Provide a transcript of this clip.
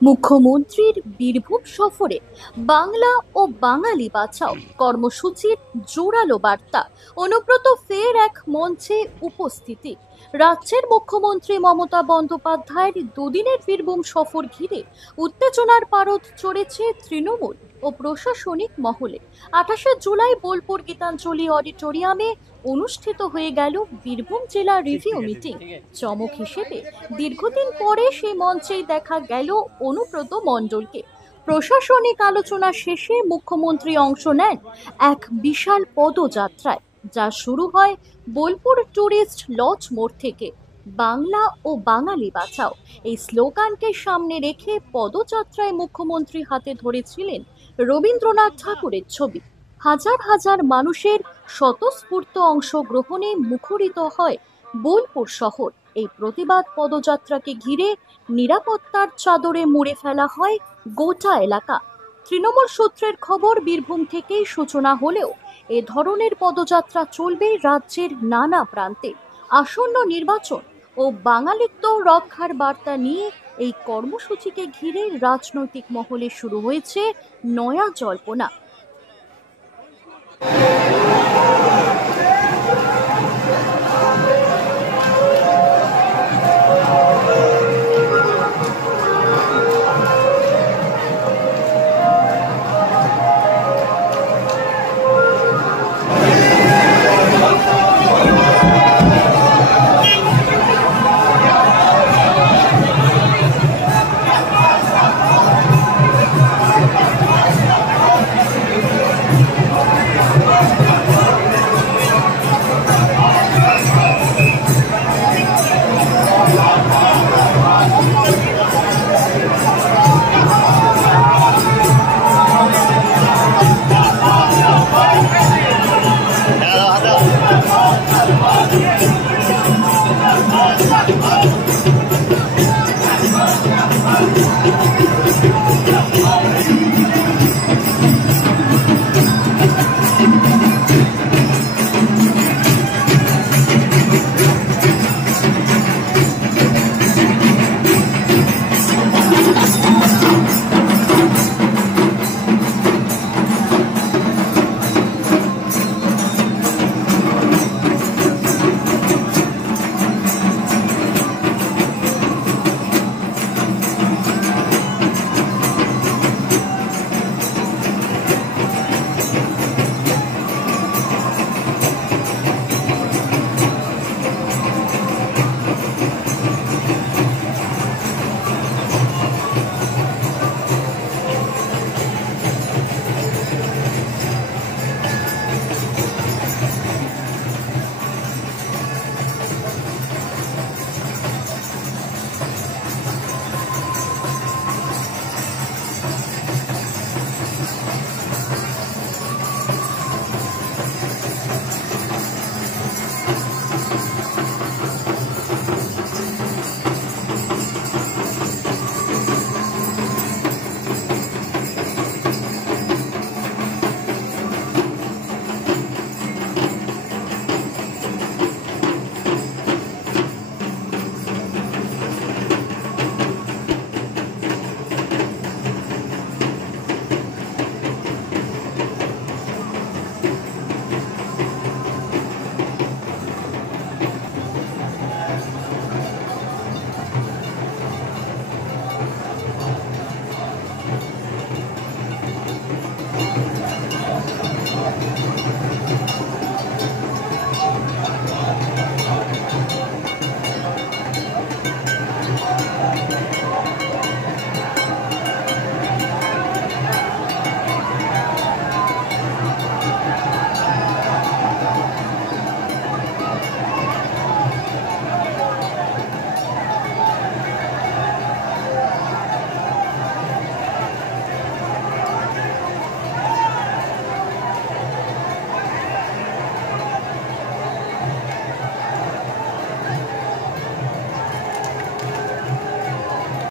মুখ্যমন্ত্রীর বীরভূম সফরে বাংলা ও বাঙালি বাঁচাও কর্মসূচির জোরালো বার্তা। অনুব্রত ফের এক মঞ্চে উপস্থিতি। রাজ্যের মুখ্যমন্ত্রী মমতা বন্দ্যোপাধ্যায়ের দুদিনের বীরভূম সফর ঘিরে উত্তেজনার পারদ চড়েছে তৃণমূল ও প্রশাসনিক মহলে। 28শে জুলাই বোলপুর গীতাঞ্জলি অডিটোরিয়ামে অনুষ্ঠিত হয়ে গেল বীরভূম জেলা রিভিউ মিটিং। চমক হিসেবে দীর্ঘদিন পরে সেই মঞ্চেই দেখা গেল অনুব্রত মণ্ডলকে। প্রশাসনিক আলোচনা শেষে মুখ্যমন্ত্রী অংশ নেন এক বিশাল পদযাত্রায়, যা শুরু হয় বোলপুর ট্যুরিস্ট লজ মোড় থেকে। বাংলা ও বাঙালি বাঁচাও এই স্লোগানকে সামনে রেখে পদযাত্রায় মুখ্যমন্ত্রী হাতে ধরেছিলেন রবীন্দ্রনাথ ঠাকুরের ছবি। হাজার হাজার মানুষের স্বতঃস্ফূর্ত অংশগ্রহণে মুখরিত হয় বোলপুর শহর। এই প্রতিবাদ পদযাত্রাকে ঘিরে নিরাপত্তার চাদরে মুড়ে ফেলা হয় গোটা এলাকা। তৃণমূল সূত্রের খবর, বীরভূম থেকেই সূচনা হলেও এ ধরনের পদযাত্রা চলবে রাজ্যের নানা প্রান্তে। আসন্ন নির্বাচন ও বাঙালিত্ব রক্ষার বার্তা নিয়ে এই কর্মসূচিকে ঘিরে রাজনৈতিক মহলে শুরু হয়েছে নয়া জল্পনা।